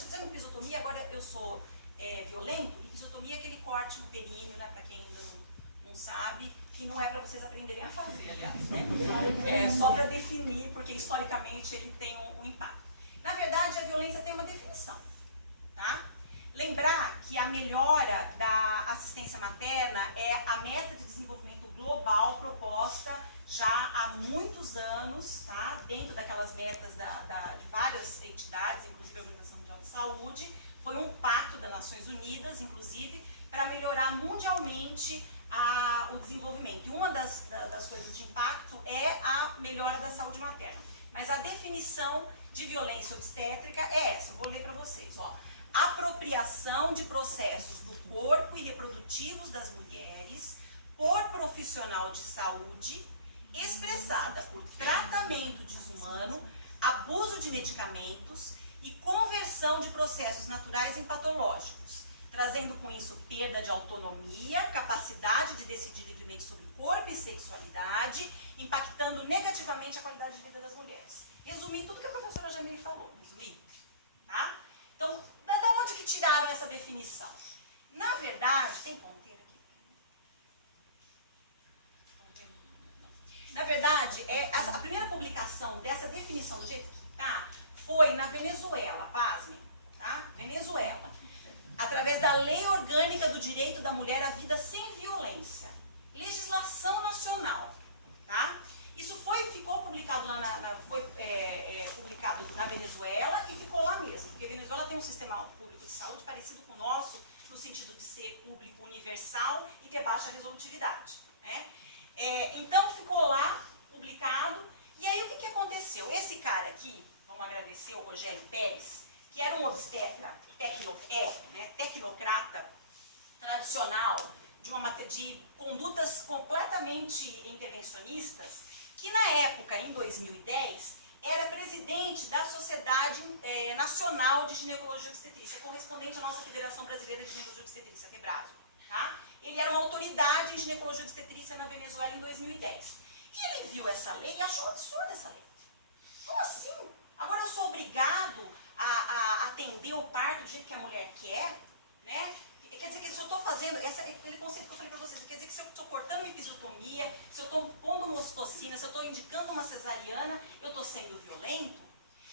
se eu fizer uma episiotomia, agora eu sou violento. Episiotomia é aquele corte no períneo, né, para quem ainda não sabe, que não é para vocês aprenderem a fazer, aliás, né? É só para definir, porque historicamente ele tem um impacto. Na verdade, a violência tem uma definição, tá? Lembrar que a melhora da assistência materna é a meta de desenvolvimento global proposta já há muitos anos, tá? Dentro daquelas metas de várias entidades, inclusive a Organização Mundial de Saúde, foi um pacto das Nações Unidas, inclusive, para melhorar mundialmente o desenvolvimento. E uma das coisas de impacto é a melhora da saúde materna. Mas a definição de violência obstétrica é essa, eu vou ler para vocês, ó. Apropriação de processos do corpo e reprodutivos das mulheres por profissional de saúde, expressada por tratamento desumano, abuso de medicamentos e conversão de processos naturais em patológicos, trazendo com isso perda de autonomia, capacidade de decidir livremente sobre corpo e sexualidade, impactando negativamente a qualidade de vida das mulheres. Resumi tudo que a professora Jamile falou, resumi, tá? Então, de onde que tiraram essa definição? Na verdade, tem ponteiro aqui. Na verdade, a primeira publicação dessa definição do jeito que está foi na Venezuela, pasmem, tá? Venezuela, através da Lei Orgânica do Direito da Mulher à Vida Sem Violência, legislação nacional, tá? Isso ficou publicado publicado na Venezuela e ficou lá mesmo, porque a Venezuela tem um sistema público de saúde parecido com o nosso, no sentido de ser público universal e ter baixa resolutividade, né? Então ficou lá, publicado, e aí o que aconteceu? Esse cara aqui, vamos agradecer o Rogério Pérez, que era um obstetra, tecnocrata, tradicional, de condutas completamente intervencionistas, que na época, em 2010, era presidente da Sociedade Nacional de Ginecologia e Obstetrícia, correspondente à nossa Federação Brasileira de Ginecologia e Obstetrícia, FEBRASO, tá? Ele era uma autoridade em ginecologia e obstetrícia na Venezuela em 2010. E ele viu essa lei e achou absurda essa lei. Como assim? Agora eu sou obrigado a atender o parto do jeito que a mulher quer, né? Quer dizer que se eu estou fazendo, aquele conceito que eu falei para vocês, quer dizer que se eu estou cortando uma episiotomia, se eu estou pondo uma ocitocina, se eu estou indicando uma cesariana, eu estou sendo violento?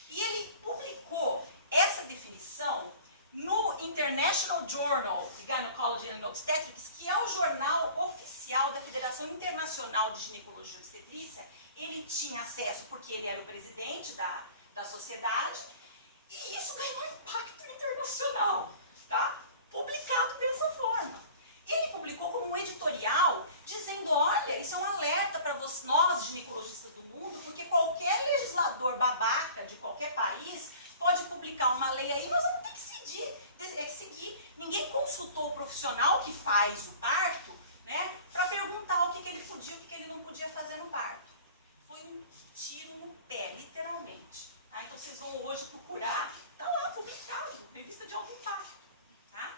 E ele publicou essa definição no International Journal of Gynecology and Obstetrics, que é o jornal oficial da Federação Internacional de Ginecologia e Obstetrícia. Ele tinha acesso porque ele era o presidente da sociedade, e isso ganhou um impacto internacional, tá? Publicado dessa forma. Ele publicou como um editorial, dizendo, olha, isso é um alerta para nós, ginecologistas do mundo, porque qualquer legislador babaca de qualquer país pode publicar uma lei aí, nós vamos ter que seguir. Ninguém consultou o profissional que faz o parto, né, para perguntar o que ele podia e o que ele não podia fazer no parto. Foi um tiro no pé, literalmente. Tá? Então vocês vão hoje procurar, está lá publicado, revista de alto impacto. Tá?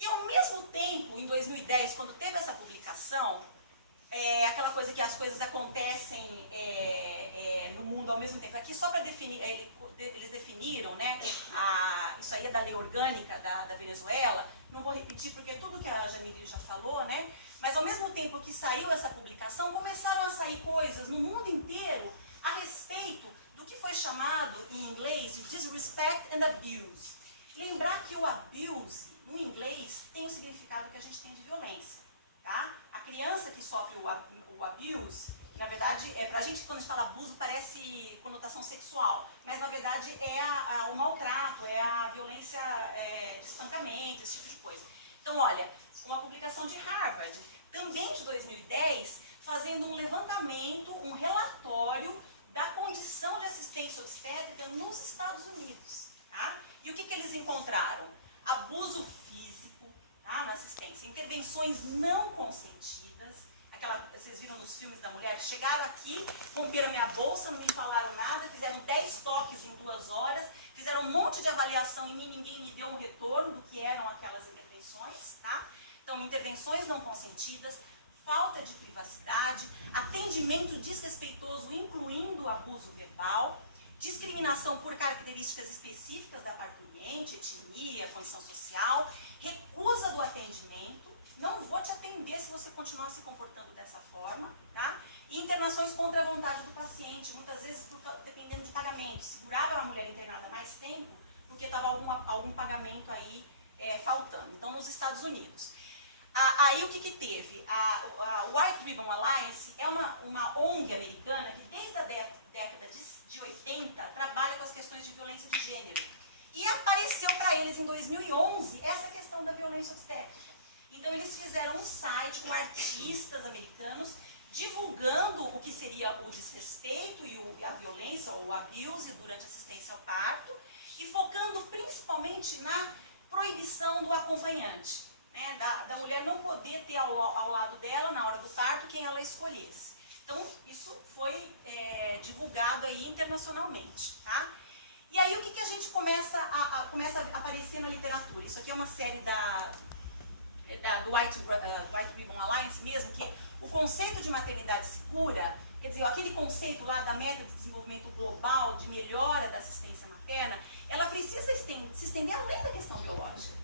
E ao mesmo tempo, em 2010, quando teve essa publicação, aquela coisa que as coisas acontecem no mundo ao mesmo tempo. Aqui só para definir, eles definiram, né, isso aí é da lei orgânica da Venezuela, não vou repetir porque é tudo que a Jamile já falou, né, mas ao mesmo tempo que saiu essa publicação, começaram a sair coisas no mundo inteiro a respeito do que foi chamado em inglês de disrespect and abuse. Lembrar que o abuse, no inglês, tem o significado que a gente tem de violência, tá? A criança que sofre o abuse, na verdade, pra gente, quando a gente fala abuso, parece conotação sexual, mas na verdade é o maltrato, é a violência de espancamento, esse tipo de coisa. Então, olha, uma publicação de Harvard, também de 2010, fazendo um levantamento, um relatório da condição de assistência obstétrica nos Estados Unidos, tá? E o que eles encontraram? Abuso físico, tá, na assistência, intervenções não consentidas, vocês viram nos filmes da mulher, chegaram aqui, romperam minha bolsa, não me falaram nada, fizeram 10 toques em 2 horas, fizeram um monte de avaliação em mim, ninguém me deu um retorno do que eram aquelas intervenções, tá? Então, intervenções não consentidas, falta de privacidade, atendimento desrespeitoso, incluindo abuso verbal, discriminação por características específicas da parturienta, ambiente, etnia, condição social, recusa do atendimento, não vou te atender se você continuar se comportando dessa forma, tá? E internações contra a vontade do paciente, muitas vezes dependendo de pagamento, segurava a mulher internada mais tempo, porque estava algum pagamento aí faltando. Então, nos Estados Unidos. Aí o que teve? A White Ribbon Alliance é uma ONG americana que desde a década de 80 trabalha com as questões de violência de gênero. E apareceu para eles em 2011 essa questão da violência obstétrica. Então eles fizeram um site com artistas americanos divulgando o que seria o desrespeito e a violência ou o abuse durante a assistência ao parto e focando principalmente na proibição do acompanhante. Né, da mulher não poder ter ao lado dela, na hora do parto, quem ela escolhesse. Então, isso foi divulgado aí internacionalmente. Tá? E aí, o que a gente começa a aparecer na literatura? Isso aqui é uma série do White Ribbon Alliance mesmo, que o conceito de maternidade segura, quer dizer, aquele conceito lá da meta de desenvolvimento global, de melhora da assistência materna, ela precisa se estender além da questão biológica.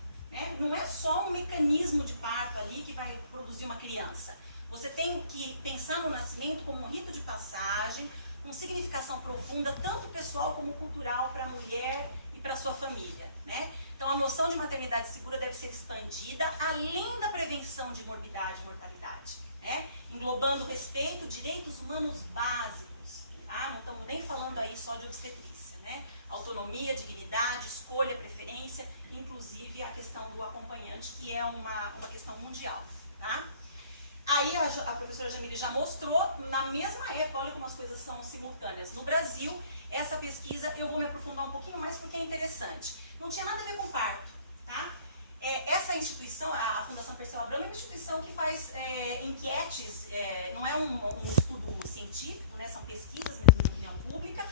Não é só um mecanismo de parto ali que vai produzir uma criança. Você tem que pensar no nascimento como um rito de passagem, com significação profunda, tanto pessoal como cultural, para a mulher e para a sua família. Né? Então, a noção de maternidade segura deve ser expandida além da prevenção de morbidade e mortalidade, né? Englobando respeito, direitos humanos básicos. Tá? Não estamos nem falando aí só de obstetrícia. Né? Autonomia, dignidade, escolha, preferência, inclusive a questão do acompanhante, que é uma questão mundial. Tá? Aí a professora Jamile já mostrou, na mesma época, olha como as coisas são simultâneas. No Brasil, essa pesquisa eu vou me aprofundar um pouquinho mais porque é interessante. Não tinha nada a ver com parto. Tá? Essa instituição, a Fundação Perseu Abramo, é uma instituição que faz enquetes, não é um estudo científico, né, são pesquisas mesmo de opinião pública,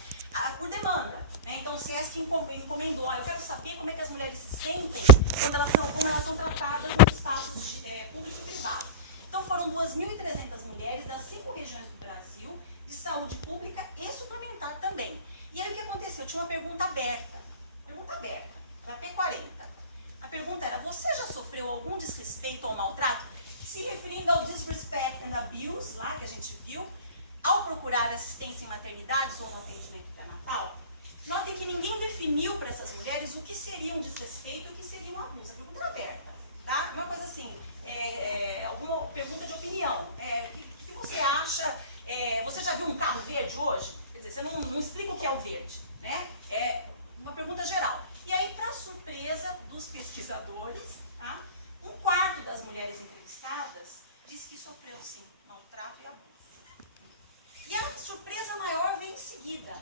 por demanda. Né? Então o SESC encomendou, eu quero saber como é que as mulheres se sentem quando elas são tratadas nos espaços público e privado. Então foram 2.300 mulheres das 5 regiões do Brasil, de saúde pública e suplementar também. E aí o que aconteceu? Tinha uma pergunta aberta, da P40. A pergunta era, você já sofreu algum desrespeito ou maltrato? Se referindo ao disrespect and abuse, lá que a gente viu, ao procurar assistência em maternidades ou no atendimento pré-natal. Notem que ninguém definiu para essas mulheres o que seria um desrespeito e o que seria um abuso. A pergunta era aberta. Tá? Uma coisa assim, alguma pergunta de opinião. O que você acha? Você já viu um carro verde hoje? Quer dizer, você não explica o que é o verde. Né? É uma pergunta geral. E aí, para surpresa dos pesquisadores, tá? 1/4 das mulheres entrevistadas disse que sofreu, sim, maltrato e abuso. E a surpresa maior vem em seguida,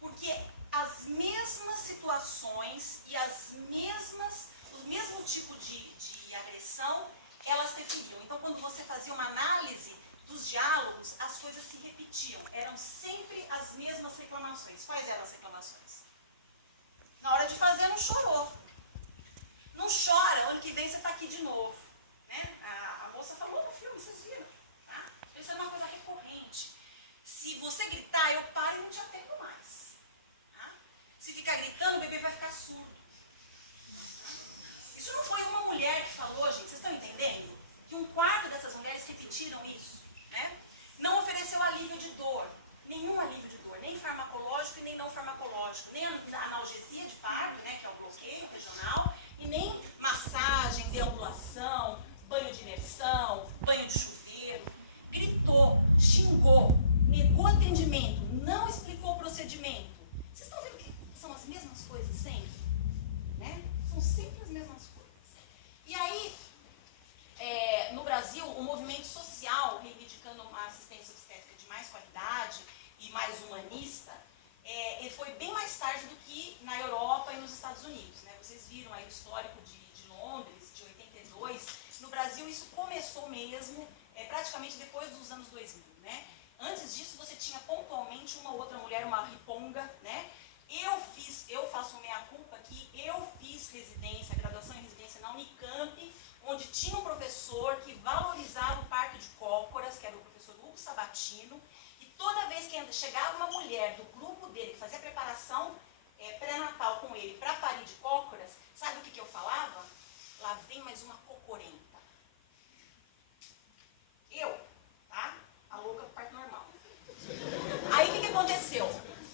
porque as mesmas situações e o mesmo tipo de agressão, elas referiam. Então, quando você fazia uma análise dos diálogos, as coisas se repetiam. Eram sempre as mesmas reclamações. Quais eram as reclamações? Na hora de fazer, não chorou. Não chora, ano que vem você está aqui de novo. Né? A moça falou no filme, vocês viram. Tá? Isso é uma coisa recorrente. Se você gritar, eu paro e não te atendo mais. Tá? Se ficar gritando, o bebê vai ficar surdo. Isso não foi uma mulher que falou, gente, vocês estão entendendo? Que 1/4 dessas mulheres repetiram isso. Né? Não ofereceu alívio de dor. Nenhum alívio de dor, nem farmacológico e nem não farmacológico, nem analgesia de parto, né, que é o bloqueio regional, e nem massagem, deambulação, banho de imersão, banho de chuveiro. Gritou, xingou, negou atendimento, não explicou o procedimento. Vocês estão vendo que são as mesmas coisas sempre? Né? São sempre as mesmas coisas. E aí, no Brasil, o movimento social, reivindicando uma assistência obstétrica de mais qualidade e mais humanista, foi bem mais tarde do que na Europa e nos Estados Unidos. Né? Vocês viram aí o histórico de Londres, de 82. No Brasil, isso começou mesmo praticamente depois dos anos 2000. Né? Antes disso, você tinha pontualmente uma outra mulher, uma riponga. Né? Eu faço meia-culpa que eu fiz residência, graduação em residência na Unicamp, onde tinha um professor que valorizava o parto de cócoras, que era o professor Hugo Sabatino, e toda vez que chegava uma mulher do grupo dele, que fazia preparação pré-natal com ele para parir de cócoras, Sabe o que eu falava? Lá vem mais uma cocorenta. Tá? A louca do parto normal. Aí o que aconteceu?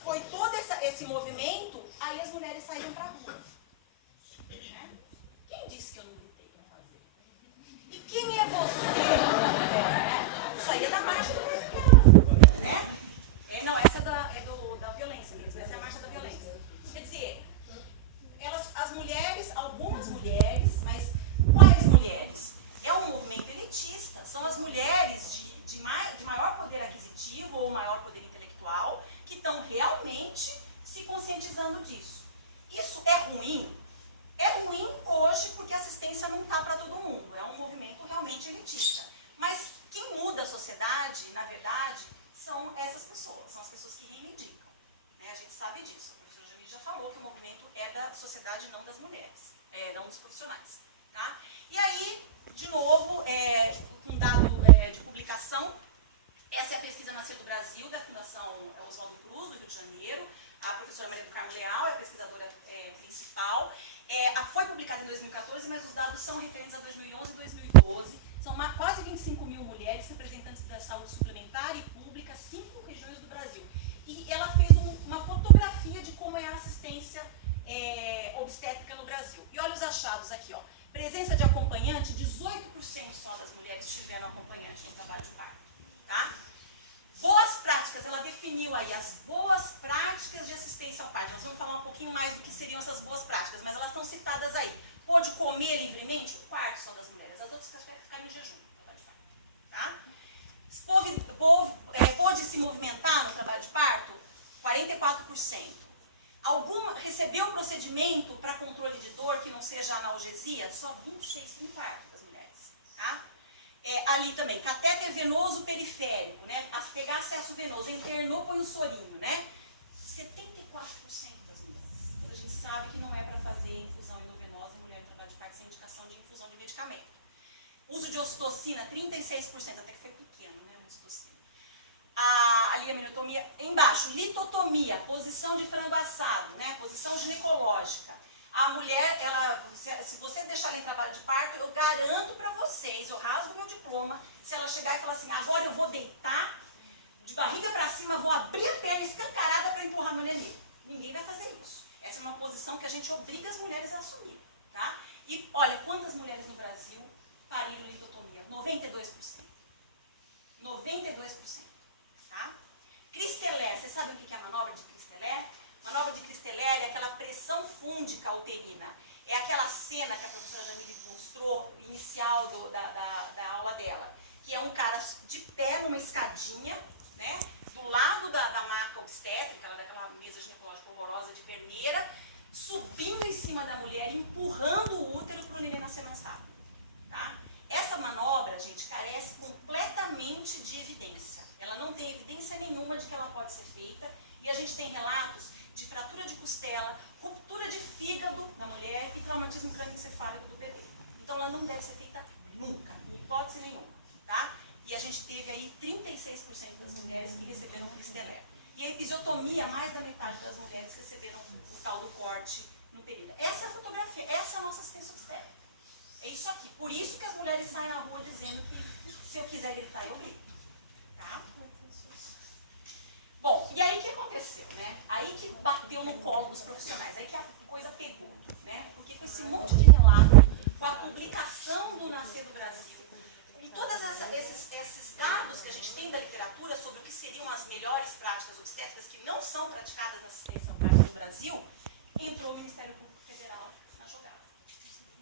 Foi todo esse movimento, aí as mulheres saíram pra rua. Né? Quem disse que eu não gritei pra fazer? E quem é você? Isso aí é da marcha do mercado, né? Não, essa é da violência mesmo, essa é a marcha da violência. Quer dizer, as mulheres, algumas mulheres, mas quais mulheres? É um movimento elitista, são as mulheres de maior poder aquisitivo ou maior poder intelectual que estão realmente se conscientizando disso. Isso é ruim? É ruim hoje porque a assistência não está para todo mundo, é um movimento realmente elitista. Mas quem muda a sociedade, na verdade, são essas pessoas, são as pessoas que reivindicam. Né? A gente sabe disso, a professora Jamile já falou que o movimento é da sociedade, não das mulheres, não dos profissionais. Tá? E aí, de novo, um dado de publicação, essa é a pesquisa Nascer do Brasil, da Fundação Oswaldo Cruz, do Rio de Janeiro. A professora Maria do Carmo Leal é a pesquisadora principal. Foi publicada em 2014, mas os dados são referentes a 2011 e 2012. São quase 25 mil mulheres representantes da saúde suplementar e pública, 5 regiões do Brasil. E ela fez uma fotografia de como é a assistência obstétrica no Brasil. E olha os achados aqui, ó. Presença de acompanhante, 18% só das mulheres tiveram acompanhante no trabalho de parto. Tá? Boas práticas, ela definiu aí as boas práticas de assistência ao parto. Nós vamos falar um pouquinho mais do que seriam essas boas práticas, mas elas estão citadas aí. Pôde comer livremente? 1/4 só das mulheres. As outras ficaram em jejum no trabalho de parto. Tá? Pôde se movimentar no trabalho de parto? 44%. Recebeu procedimento para controle de dor que não seja analgesia? Só 26%, das mulheres. Tá? Ali também, catéter venoso periférico, né? Pegar acesso venoso, internou, põe um sorinho, né? 74% das mulheres. Quando a gente sabe que não é para fazer infusão endovenosa em mulher em trabalho de parto sem indicação de infusão de medicamento. Uso de ocitocina, 36%, até que foi pequeno, né? A ocitocina. Ali a miotomia, embaixo, litotomia, posição de frango assado, né? Posição ginecológica. A mulher, se você deixar ela em trabalho de parto, eu garanto para vocês, eu rasgo meu diploma, se ela chegar e falar assim, agora eu vou deitar, de barriga para cima, vou abrir a perna escancarada para empurrar meu neném. Ninguém vai fazer isso. Essa é uma posição que a gente obriga as mulheres a assumir. Tá? E olha, quantas mulheres no Brasil pariram litotomia? 92%. 92%. Tá? Cristelé, você sabe o que é a manobra de Cristelé? Manobra de Cristelé é aquela pressão fúndica uterina. É aquela cena que a professora Jamile mostrou, inicial da aula dela, que é um cara de pé numa escadinha, né, do lado da maca obstétrica, daquela mesa ginecológica horrorosa de perneira, subindo em cima da mulher e empurrando o útero para o neném nascer mais rápido. Tá? Essa manobra, gente, carece completamente de evidência. Ela não tem evidência nenhuma de que ela pode ser feita e a gente tem relatos de fratura de costela, ruptura de fígado na mulher e traumatismo crânioencefálico do bebê. Então ela não deve ser feita nunca, em hipótese nenhuma. Tá? E a gente teve aí 36% das mulheres que receberam cristelé. E a episiotomia, mais da metade das mulheres receberam o tal do corte no período. Essa é a fotografia, essa é a nossa assistência obstétrica. É isso aqui. Por isso que as mulheres saem na rua dizendo que se eu quiser gritar, eu grito. Tá? Bom, e aí o que aconteceu, né? Aí que bateu no colo dos profissionais, aí que a coisa pegou, né? Porque com esse monte de relato, com a complicação do Nascer do Brasil, com todos esses dados que a gente tem da literatura sobre o que seriam as melhores práticas obstétricas que não são praticadas na assistência ao parto no Brasil, entrou o Ministério Público Federal na jogada,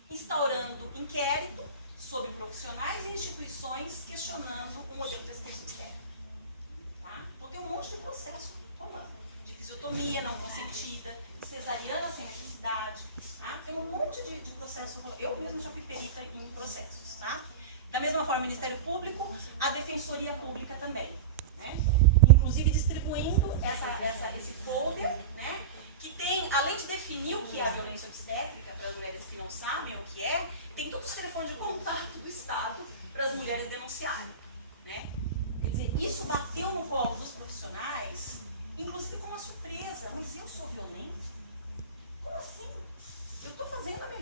instaurando inquérito sobre profissionais e instituições questionando o modelo de assistência obstétrica. Tá? Então tem um monte de processo rolando, de fisiotomia não consentida, cesariana sem necessidade, tá? Tem um monte de processo rolando. Eu mesmo já fui perita em processos, tá? Da mesma forma, o Ministério Público, a Defensoria Pública também, né? Inclusive distribuindo esse folder, né? Que tem, além de definir o que é a violência obstétrica, para as mulheres que não sabem o que é, tem todos os telefones de contato do Estado para as mulheres denunciarem, né? Quer dizer, isso bateu no colo dos profissionais, inclusive com uma surpresa. Mas eu sou violenta? Como assim? Eu estou fazendo a melhor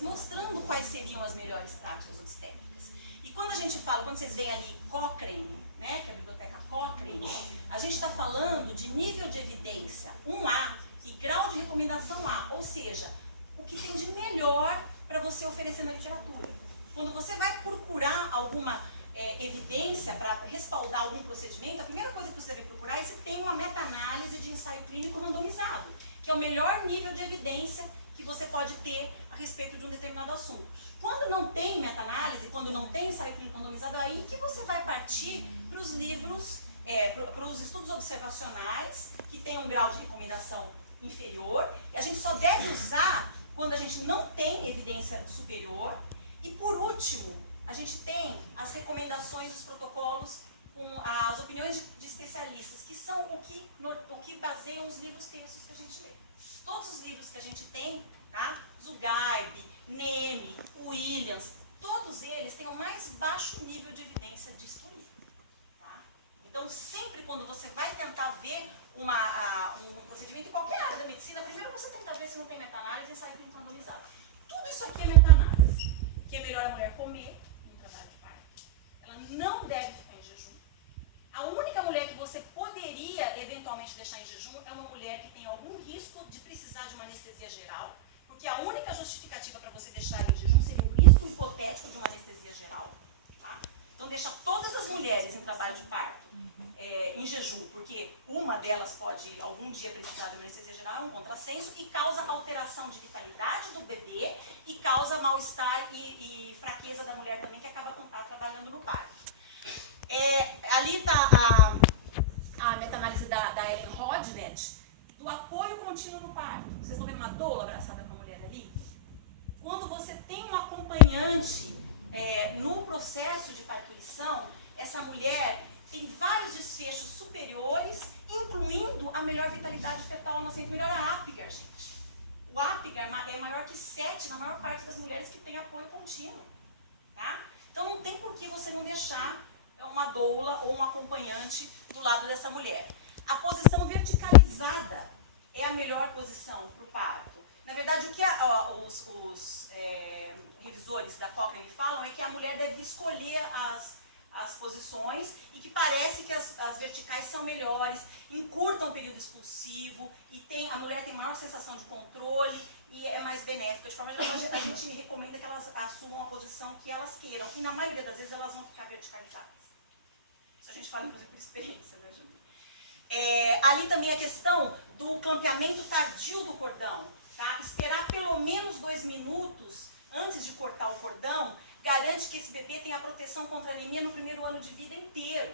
práticas, mostrando quais seriam as melhores práticas obstétricas. E quando a gente fala, quando vocês veem ali Cochrane, né, que é a biblioteca Cochrane, a gente está falando de nível de evidência 1A e grau de recomendação A, ou seja, o que tem de melhor para você oferecer na literatura. Quando você vai procurar alguma evidência para respaldar algum procedimento, a primeira coisa que você deve procurar é se tem uma meta-análise de ensaio clínico randomizado, que é o melhor nível de evidência que você pode ter a respeito de um determinado assunto. Quando não tem meta-análise, quando não tem ensaio clínico randomizado, aí que você vai partir para os livros, para os estudos observacionais, que tem um grau de recomendação inferior, e a gente só deve usar quando a gente não tem evidência superior. E por último, a gente tem as recomendações dos protocolos com as opiniões de especialistas, que são o que baseiam os livros textos que a gente lê. Todos os livros que a gente tem, tá? Zugaib, Neme, Williams, todos eles têm o mais baixo nível de evidência disponível. Tá? Então, sempre quando você vai tentar ver um procedimento em qualquer área da medicina, primeiro você tenta ver se não tem meta-análise e ensaio clínico randomizado. Tudo isso aqui é meta-análise. Que é melhor a mulher comer no trabalho de parto. Ela não deve ficar em jejum. A única mulher que você poderia eventualmente deixar em jejum é uma mulher que tem algum risco de precisar de uma anestesia geral, porque a única justificativa para você deixar em jejum seria o risco hipotético de uma anestesia geral. Tá? Então deixa todas as mulheres em trabalho de parto em jejum, porque uma delas pode algum dia precisar de uma anestesia geral, é um contrassenso, e causa alteração de vitalidade do bebê e causa mal-estar e fraqueza da mulher também, que acaba trabalhando no parto. Ali está a meta-análise da Ellen Hodnett, do apoio contínuo no parto. Vocês estão vendo uma doula abraçada com a mulher ali? Quando você tem um acompanhante no processo de parturição, essa mulher tem vários desfechos superiores, incluindo a melhor vitalidade fetal ao nascimento, melhor a Apgar, gente. O Apgar é maior que 7 na maior parte das mulheres que tem apoio contínuo. Tá? Então não tem por que você não deixar uma doula ou um acompanhante do lado dessa mulher. A posição verticalizada é a melhor posição para o parto. Na verdade, o que os revisores da Cochrane falam é que a mulher deve escolher as posições e que parece que as verticais são melhores, encurtam o período expulsivo e a mulher tem maior sensação de controle e é mais benéfica. De forma geral, a gente recomenda que elas assumam a posição que elas queiram e na maioria das vezes elas vão ficar verticalizadas. Isso a gente fala inclusive por experiência, né, Júlia? Ali também a questão do clampeamento tardio do cordão. Tá? Esperar pelo menos 2 minutos antes de cortar o cordão garante que esse bebê tenha proteção contra anemia no primeiro ano de vida inteiro.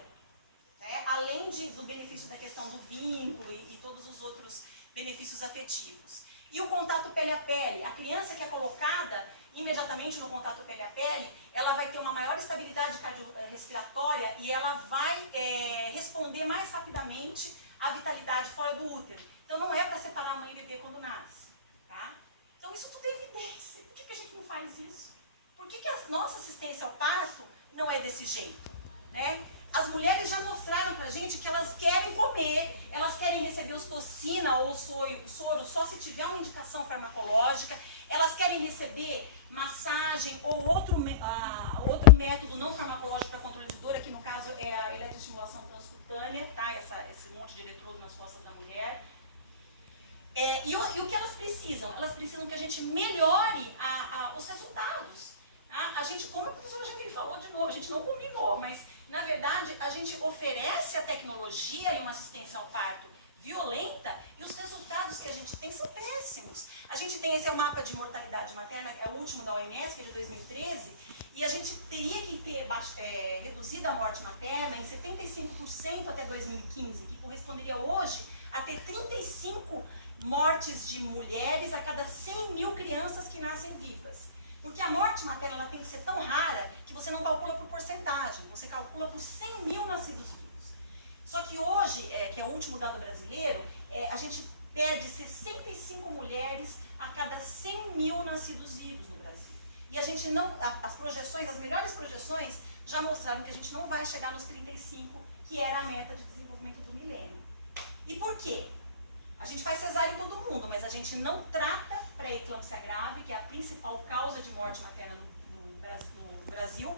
Né? Além do benefício da questão do vínculo e todos os outros benefícios afetivos. E o contato pele a pele. A criança que é colocada imediatamente no contato pele a pele, ela vai ter uma maior estabilidade cardiorrespiratória e ela vai responder mais rapidamente à vitalidade fora do útero. Então não é para separar a mãe e o bebê quando nasce. Tá? Então isso tudo é evidência. Por que a gente não faz isso? Por que a nossa assistência ao parto não é desse jeito? Né? As mulheres já mostraram pra gente que elas querem comer, elas querem receber ostocina ou soro só se tiver uma indicação farmacológica, elas querem receber massagem ou outro método não farmacológico para controle de dor, aqui no caso é a eletroestimulação transcutânea, tá? Esse monte de eletrodo nas costas da mulher. E o que elas precisam? Elas precisam que a gente melhore os resultados. Tá? A gente, como a professora Jaqueline falou de novo, a gente não combinou, mas na verdade a gente oferece a tecnologia e uma assistência ao parto violenta e os resultados que a gente tem são péssimos. A gente tem esse mapa de mortalidade materna, que é o último da OMS, que é de 2013, e a gente teria que ter reduzido a morte materna em 75% até 2015, que corresponderia hoje a ter 35 mortes de mulheres a cada 100 mil crianças que nascem vivas. Porque a morte materna ela tem que ser tão rara que você não calcula por porcentagem, você calcula por 100 mil nascidos vivos. Só que hoje, que é o último dado brasileiro, a gente perde 65 mulheres a cada 100 mil nascidos vivos no Brasil. E a gente não, as projeções, as melhores projeções, já mostraram que a gente não vai chegar nos 35, que era a meta de desenvolvimento do milênio. E por quê? A gente faz cesárea em todo mundo, mas a gente não trata pré-eclâmpsia grave, que é a principal causa de morte materna no Brasil,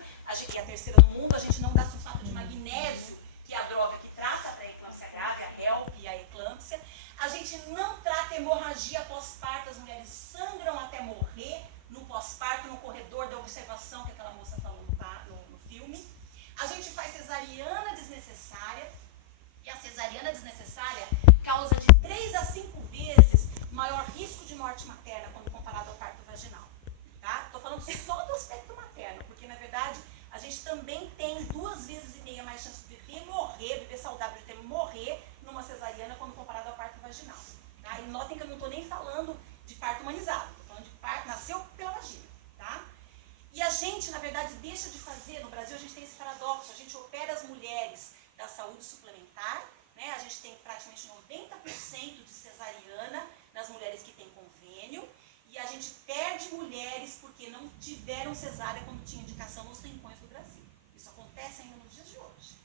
e a terceira no mundo. A gente não dá sulfato de magnésio, que é a droga que trata a pré-eclâmpsia grave, a HELP e a eclâmpsia. A gente não trata hemorragia pós-parto, as mulheres sangram até morrer no pós-parto, no corredor da observação que aquela moça falou no filme. A gente faz cesariana desnecessária, e a cesariana desnecessária causa de 3 a 5 vezes maior risco de morte materna quando comparado ao parto vaginal. Tá? Estou falando só do aspecto materno, porque na verdade a gente também tem 2,5 vezes mais chance de bebê morrer, bebê saudável de ter morrer numa cesariana quando comparado ao parto vaginal. Tá? E notem que eu não estou nem falando de parto humanizado, estou falando de parto, nasceu pela vagina. Tá? E a gente, na verdade, deixa de fazer, no Brasil a gente tem esse paradoxo, a gente opera as mulheres da saúde suplementar, né? A gente tem praticamente 90% de cesariana nas mulheres que têm convênio, e a gente perde mulheres porque não tiveram cesárea quando tinha indicação nos rincões do Brasil. Isso acontece ainda nos dias de hoje.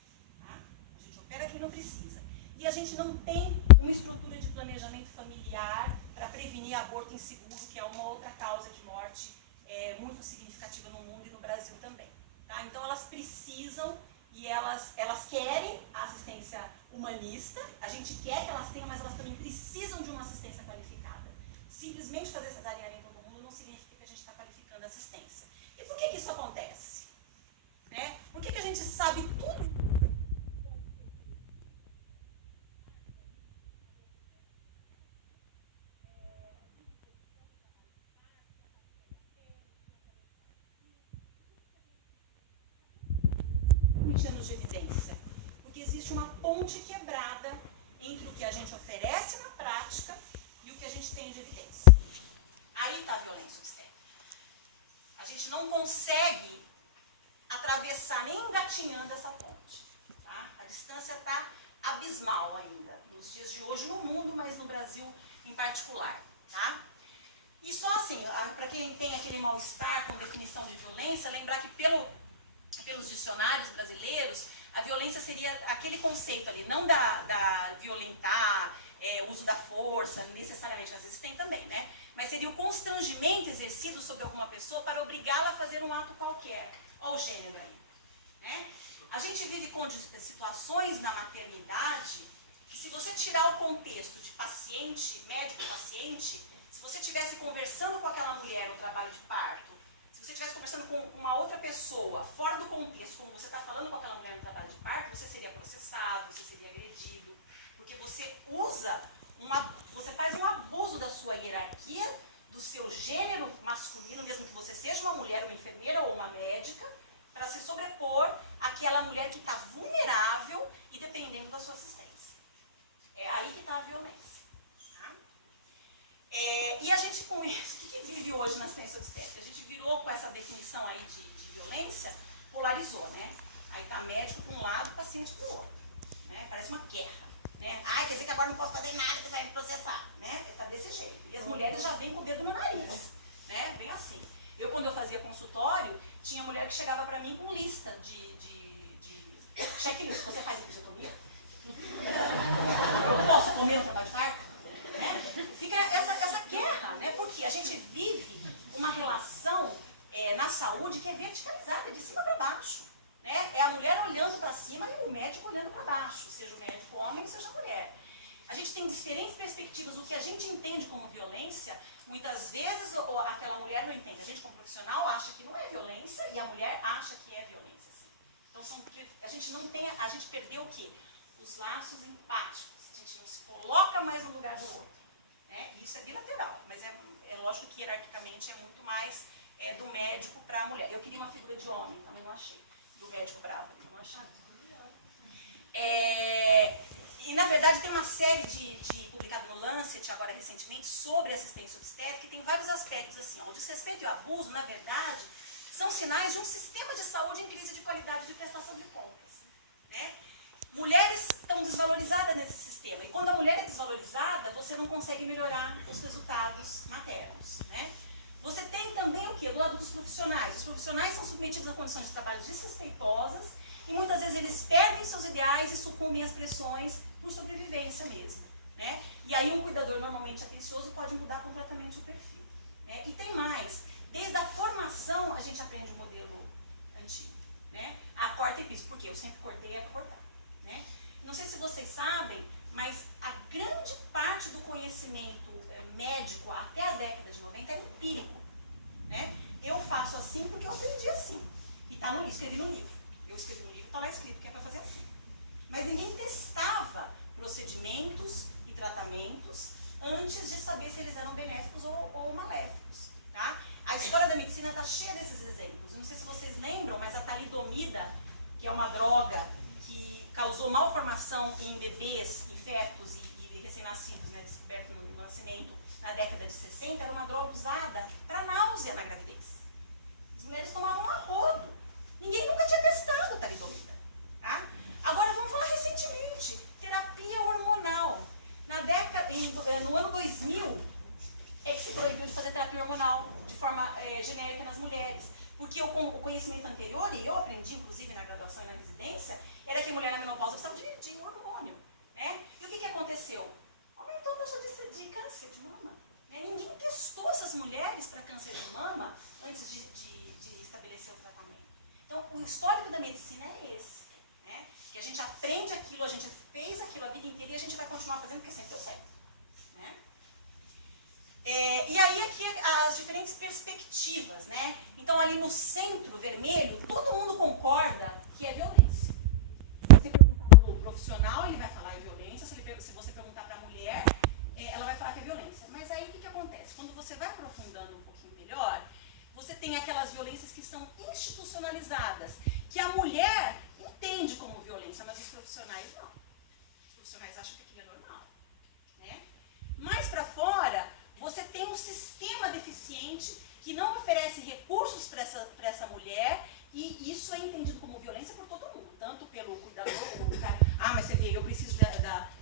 Tá? A gente opera quem não precisa. E a gente não tem uma estrutura de planejamento familiar para prevenir aborto inseguro, que é uma outra causa de morte muito significativa no mundo e no Brasil também. Tá? Então elas precisam e elas querem a assistência humanista, a gente quer que elas tenham, mas elas também precisam de uma assistência qualificada. Simplesmente fazer cesariana em todo mundo não significa que a gente está qualificando a assistência. E por que isso acontece? Né? Por que a gente sabe tudo? Anos de evidência, porque existe uma ponte quebrada entre o que a gente oferece na prática e o que a gente tem de evidência. Aí está a violência obstétrica. A gente não consegue atravessar nem engatinhando essa ponte. Tá? A distância está abismal ainda, nos dias de hoje no mundo, mas no Brasil em particular. Tá? E só assim, para quem tem aquele mal-estar com definição de violência, lembrar que pelos dicionários brasileiros, a violência seria aquele conceito ali, não da violentar, o uso da força, necessariamente, às vezes tem também, né? Mas seria o constrangimento exercido sobre alguma pessoa para obrigá-la a fazer um ato qualquer. Olha o gênero aí. Né? A gente vive com situações na maternidade que, se você tirar o contexto de paciente, médico-paciente, se você estivesse conversando com aquela mulher no trabalho de parto, se você estivesse conversando com uma outra pessoa, fora do contexto, como você está falando com aquela mulher no trabalho de parto, você seria processado, você seria agredido, porque você você faz um abuso da sua hierarquia, do seu gênero masculino, mesmo que você seja uma mulher, uma enfermeira ou uma médica, para se sobrepor àquela mulher que está vulnerável e dependendo da sua assistência. É aí que está a violência. Tá? E a gente, com isso, o que vive hoje na assistência obstétrica? A gente virou com essa definição aí de violência, polarizou, né? Aí tá médico para um lado, paciente para o outro. Né? Parece uma guerra. Né? Ai, quer dizer que agora não posso fazer nada, que você vai me processar. Né? Tá desse jeito. E as mulheres já vêm com o dedo no nariz. Né? Vem assim. Quando eu fazia consultório, tinha mulher que chegava para mim com lista de checklist. Você faz episiotomia? Eu posso comer no trabalho de parto? Né? Fica essa guerra, né? Porque a gente vive uma relação na saúde que é verticalizada, de cima para baixo. Né? É a mulher olhando para cima e o médico olhando para baixo, seja o médico homem, seja a mulher. A gente tem diferentes perspectivas. O que a gente entende como violência, muitas vezes aquela mulher não entende. A gente, como profissional, acha que não é violência e a mulher acha que é violência. Então, a gente perdeu o quê? Os laços empáticos. A gente não se coloca mais no lugar do outro. Né? E isso é bilateral, mas é lógico que hierarquicamente é muito mais do médico para a mulher. Eu queria uma figura de homem, também não achei. Do médico bravo, não achei. E na verdade tem uma série de publicado no Lancet agora recentemente sobre assistência obstétrica, que tem vários aspectos assim. O desrespeito e o abuso, na verdade, são sinais de um sistema de saúde em crise de qualidade de prestação de contas. Né? Mulheres estão desvalorizadas nesse sistema. E quando a mulher é desvalorizada, você não consegue melhorar os resultados maternos. Né? Você tem também o quê? Do lado dos profissionais. Os profissionais são submetidos a condições de trabalho desrespeitosas e muitas vezes eles perdem seus ideais e sucumbem às pressões por sobrevivência mesmo. Né? E aí um cuidador normalmente atencioso pode mudar completamente o perfil. né? E tem mais, desde a formação a gente aprende o modelo antigo, né? A corta e piso, porque eu sempre cortei e era cortar, né? Não sei se vocês sabem, mas a grande parte do conhecimento médico até a década de 90 era empírico, né? Eu faço assim porque eu aprendi assim. E tá no, escrevi no livro. Eu escrevi no livro, tá lá escrito que é para fazer assim. Mas ninguém testava procedimentos e tratamentos antes de saber se eles eram benéficos ou maléficos, tá? A história da medicina está cheia desses exemplos. Não sei se vocês lembram, mas a talidomida, que é uma droga que causou malformação em bebês, em fetos e recém-nascidos, né, descoberto no nascimento na década de 60, era uma droga usada para náusea na gravidez. As mulheres tomavam a rodo. Ninguém nunca tinha testado a talidomida, tá? Agora vamos falar recentemente, terapia hormonal. No ano 2000, é que se proibiu de fazer terapia hormonal de forma genérica nas mulheres. Porque o conhecimento anterior, e eu aprendi inclusive na graduação e na residência, era que a mulher na menopausa precisava de hormônio, né? E o que aconteceu? Aumentou a taxa de câncer de mama. Né? Ninguém testou essas mulheres para câncer de mama antes de estabelecer o tratamento. Então, o histórico da medicina é esse, né? Que a gente aprende aquilo, a gente fez aquilo a vida inteira e a gente vai continuar fazendo porque sempre deu certo. Né? E aí aqui as diferentes perspectivas, né? Então ali no centro vermelho, todo mundo concorda que é violência. Se você perguntar para o profissional, ele vai falar é violência. Se você perguntar para a mulher, ela vai falar que é violência. Mas aí o que acontece? Quando você vai aprofundando um pouquinho melhor, você tem aquelas violências que são institucionalizadas, que a mulher entende como violência, mas os profissionais não. Os profissionais acham que aquilo é normal. Né? Mais para fora, você tem um sistema deficiente que não oferece recursos para essa mulher, e isso é entendido como violência por todo mundo, tanto pelo cuidador, como o cara, mas você vê, eu preciso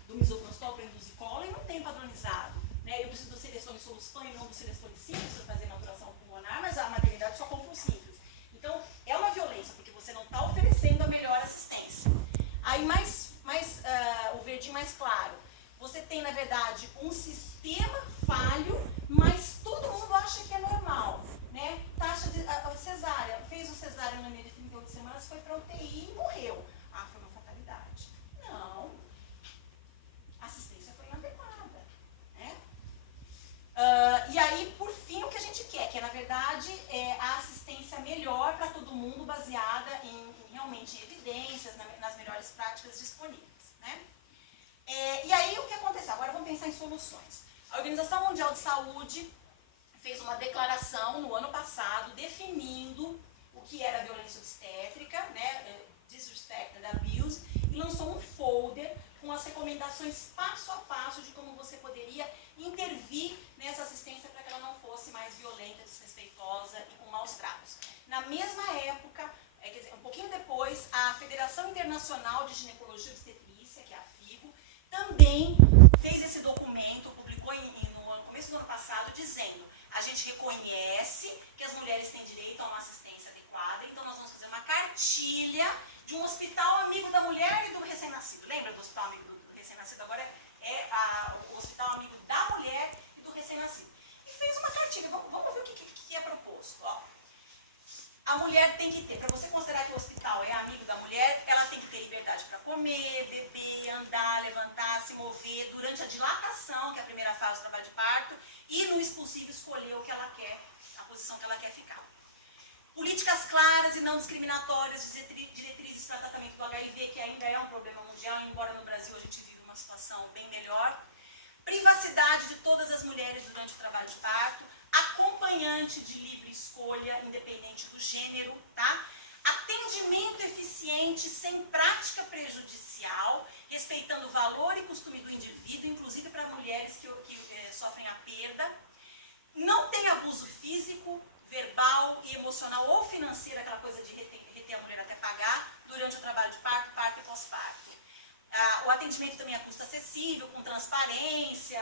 do misoprostol para induzir colo e não tem padronizado. Né? Eu preciso do Celestone Soluspan e não do Celestone simples para fazer maturação pulmonar, mas a maternidade só compra o simples. Então, é uma violência, porque você não está oferecendo a melhor assistência. Aí, o verdinho mais claro. Você tem, na verdade, um sistema falho, mas todo mundo acha que é normal. Né? Taxa de cesárea, fez o cesárea no meio de 38 semanas, foi para UTI e morreu. Foi uma fatalidade. Não. A assistência foi inadequada. Né? E aí, por fim, o que a gente quer? Que é, na verdade, a assistência melhor para todo mundo, baseada realmente em evidências, nas melhores práticas disponíveis. Né? E aí, o que aconteceu? Agora vamos pensar em soluções. A Organização Mundial de Saúde fez uma declaração no ano passado definindo o que era violência obstétrica, né, disrespect and abuse, e lançou um folder com as recomendações passo a passo de como você poderia intervir nessa assistência para que ela não fosse mais violenta, desrespeitosa e com maus tratos. Na mesma época, quer dizer, um pouquinho depois, a Federação Internacional de Ginecologia e Obstetrícia, que é a FIGO, também fez esse documento, publicou no começo do ano passado, dizendo: a gente reconhece que as mulheres têm direito a uma assistência adequada, então nós vamos fazer uma cartilha de um hospital amigo da mulher e do recém-nascido. Lembra do hospital amigo do recém-nascido? Agora o hospital amigo da mulher e do recém-nascido. E fez uma cartilha. Vamos ver o que é proposto. Ó. A mulher tem que ter, para você considerar que o hospital é amigo da mulher, ela tem que ter liberdade para comer, beber, andar, levantar, se mover durante a dilatação, que é a primeira fase do trabalho de parto, e no expulsivo escolher o que ela quer, a posição que ela quer ficar. Políticas claras e não discriminatórias, diretrizes para tratamento do HIV, que ainda é um problema mundial, embora no Brasil a gente vive uma situação bem melhor. Privacidade de todas as mulheres durante o trabalho de parto. Acompanhante de livre escolha, independente do gênero, tá? Atendimento eficiente, sem prática prejudicial, respeitando o valor e costume do indivíduo, inclusive para mulheres que sofrem a perda. Não tem abuso físico, verbal e emocional ou financeiro, aquela coisa de reter a mulher até pagar, durante o trabalho de parto, parto e pós-parto. O atendimento também é custo acessível, com transparência,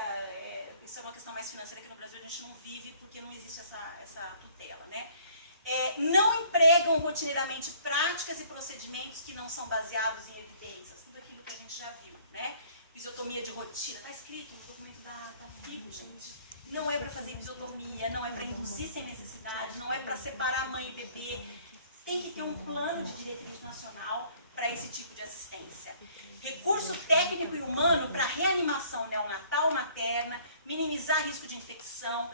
isso é uma questão mais financeira que no Brasil a gente não vive porque não existe essa tutela, né? Não empregam rotineiramente práticas e procedimentos que não são baseados em evidências, tudo aquilo que a gente já viu, né? Fisiotomia de rotina, está escrito no documento da FIGO, gente. não é para fazer episiotomia, não é para induzir sem necessidade, não é para separar mãe e bebê. Tem que ter um plano de diretriz nacional para esse tipo de assistência. Recurso técnico e humano para reanimação neonatal materna, minimizar risco de infecção,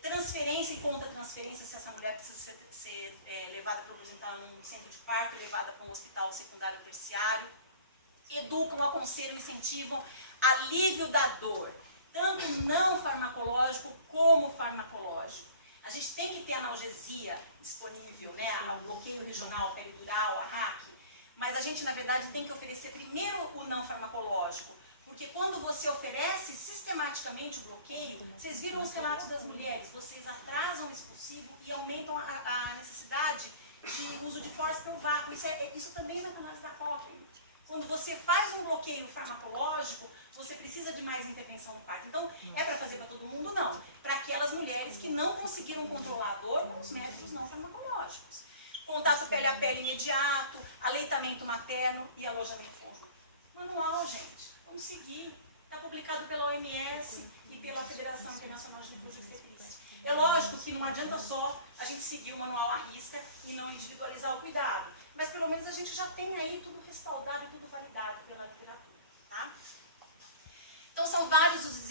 transferência e contra-transferência se essa mulher precisa ser levada para apresentar num centro de parto, levada para um hospital secundário ou terciário. Educam, aconselham, incentivam alívio da dor, tanto não farmacológico como farmacológico. A gente tem que ter analgesia disponível, né? O bloqueio regional, peridural, a RAC, mas a gente, na verdade, tem que oferecer primeiro o não farmacológico, porque quando você oferece sistematicamente o bloqueio, vocês viram os relatos das mulheres, vocês atrasam o expulsivo e aumentam a necessidade de uso de força no vácuo. Isso também é meta-análise da Cochrane. Quando você faz um bloqueio farmacológico, você precisa de mais intervenção no parto. Então, é para fazer para todo mundo? Não. Para aquelas mulheres que não conseguiram controlar a dor com os métodos não farmacológicos. Contato pele a pele imediato, aleitamento materno e alojamento fúngico. Manual, gente. Vamos seguir. Está publicado pela OMS e pela Federação Internacional de Ginecologia e Obstetrícia. É lógico que não adianta só a gente seguir o manual à risca e não individualizar o cuidado. Mas pelo menos a gente já tem aí tudo respaldado e tudo validado pela literatura. Tá? Então são vários os,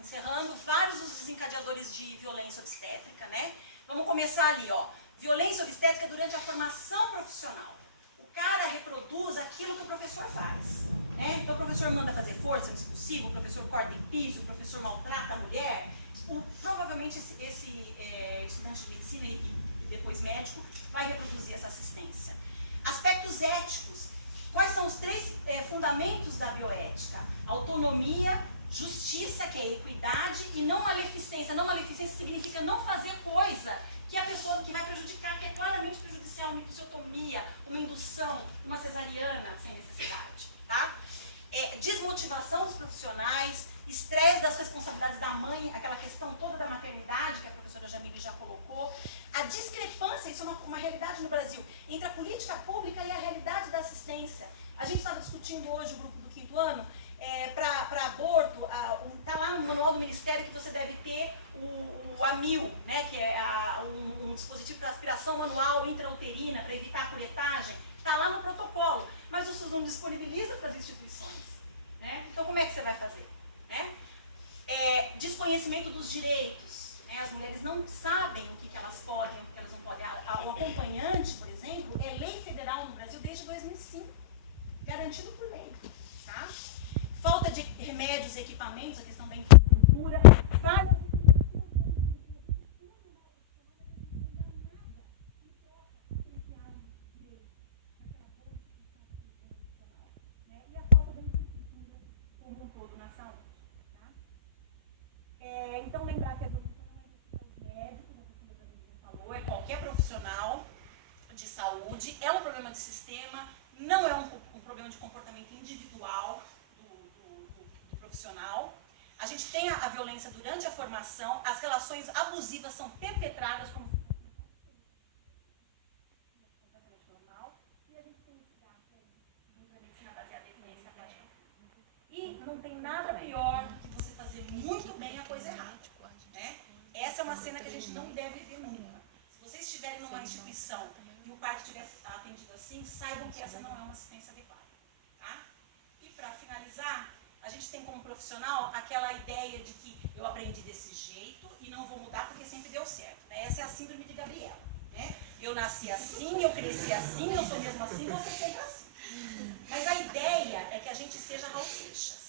encerrando, vários os desencadeadores de violência obstétrica, né? Vamos começar ali, ó. Violência obstétrica durante a formação profissional. O cara reproduz aquilo que o professor faz. Né? Então o professor manda fazer força no expulsivo, o professor corta em piso, o professor maltrata a mulher. Provavelmente esse estudante de medicina e depois médico vai reproduzir essa assistência. Aspectos éticos. Quais são os 3 fundamentos da bioética? Autonomia, justiça, que é equidade, e não maleficência. Não maleficência significa não fazer coisa que a pessoa que vai prejudicar, que é claramente prejudicial, uma episiotomia, uma indução, uma cesariana sem necessidade. Tá? Desmotivação dos profissionais, estresse das responsabilidades da mãe, aquela questão toda da maternidade que a professora Jamile já colocou, a discrepância, isso é uma realidade no Brasil, entre a política pública e a realidade da assistência. A gente estava discutindo hoje, o grupo do 5º ano, para aborto, está lá no manual do Ministério que você deve ter o AMIL, né, que é um dispositivo para aspiração manual intrauterina, para evitar a curetagem, está lá no protocolo, mas o SUS não disponibiliza para as instituições. Né? Então, como é que você vai fazer? Né? Desconhecimento dos direitos. Né? As mulheres não sabem o que elas podem, o que elas não podem. O acompanhante, por exemplo, é lei federal no Brasil desde 2005, garantido por lei. Tá? Falta de remédios e equipamentos, a questão da infraestrutura, falta então, lembrar que a violência não é médicos, a questão que a gente falou, é qualquer profissional de saúde, é um problema de sistema, não é um problema de comportamento individual do profissional. A gente tem a violência durante a formação, as relações abusivas são perpetradas como completamente normal, e a gente tem esse gato aí, de medicina baseada em evidência prática. E não tem nada pior do que você fazer muito bem a coisa errada. Né? Essa é uma cena que a gente não deve ver nunca. Se vocês estiverem numa instituição e o parto estiver atendido assim, saibam que essa não é uma assistência adequada. Tá? E para finalizar, a gente tem como profissional aquela ideia de que eu aprendi desse jeito e não vou mudar porque sempre deu certo. Né? Essa é a síndrome de Gabriela. Né? Eu nasci assim, eu cresci assim, eu sou mesmo assim, você sempre assim. Mas a ideia é que a gente seja Raul Seixas.